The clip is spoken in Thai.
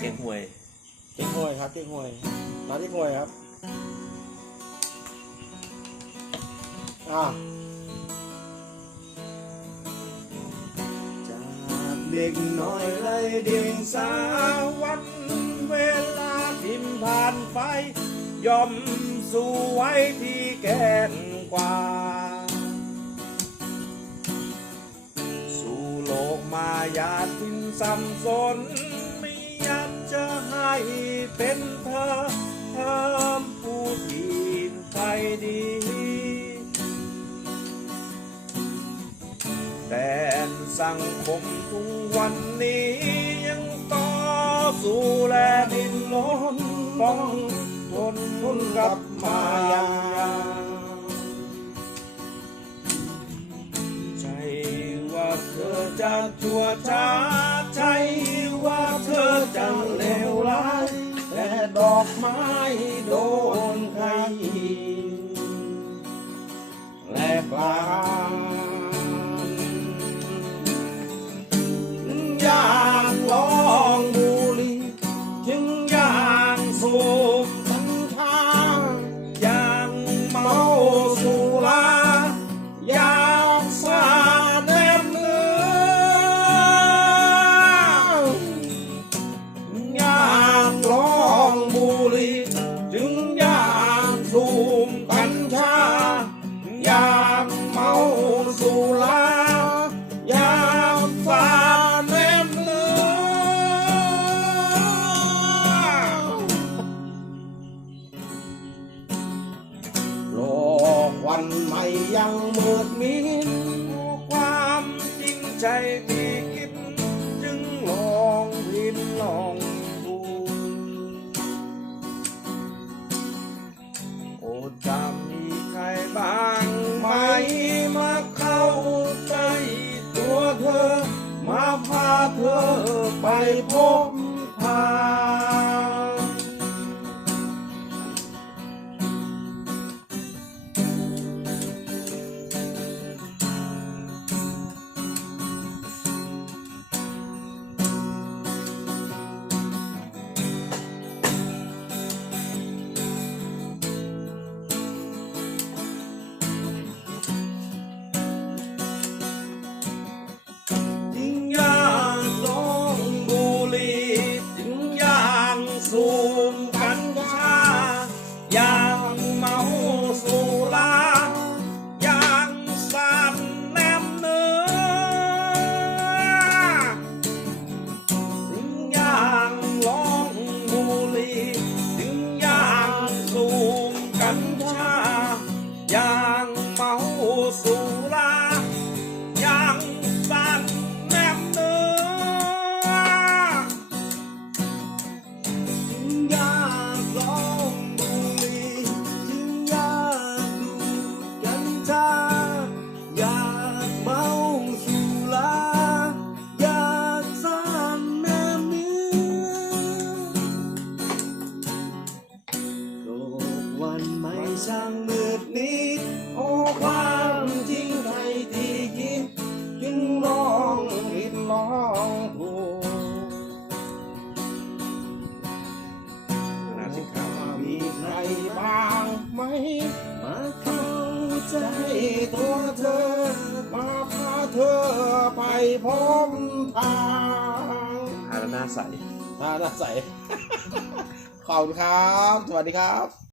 เก่งหวย เจ๊งหวยครับเจ๊งหวยร้านเจ๊งหวยครับ อ่าจากเด็กน้อยไรเดียงสาวันเวลาทิมผ่านไปย่อมสู่ไว้ที่แก่นกว่า สู่โลกมายาทิมสัมสน อยากจะให้เป็นเธอเพิ่มผู้ที่ใจดี แต่สังคมทุกวันนี้ยังต่อสู้และดิ้นรนต้องทนทนกับมายาใช่ว่าเธอจะชั่วช้าใช่ แใจที่คิด จึงลองผิดลองถูกโอ้จะมีใครบ้างไหมมาเข้าใจตัวเธอ มาพาเธอไปพบ กวันไม่ช่างมืดนิดโอ้ความจริงใครที่คิดจึงลองผิดลองถูกนาสิครับมีใครบ้างไหม มาเข้าใจตัวเธอ มาพาเธอไปพบทางหาหน้าใสทางน่าใสขอบคุณครับ สวัสดีครับ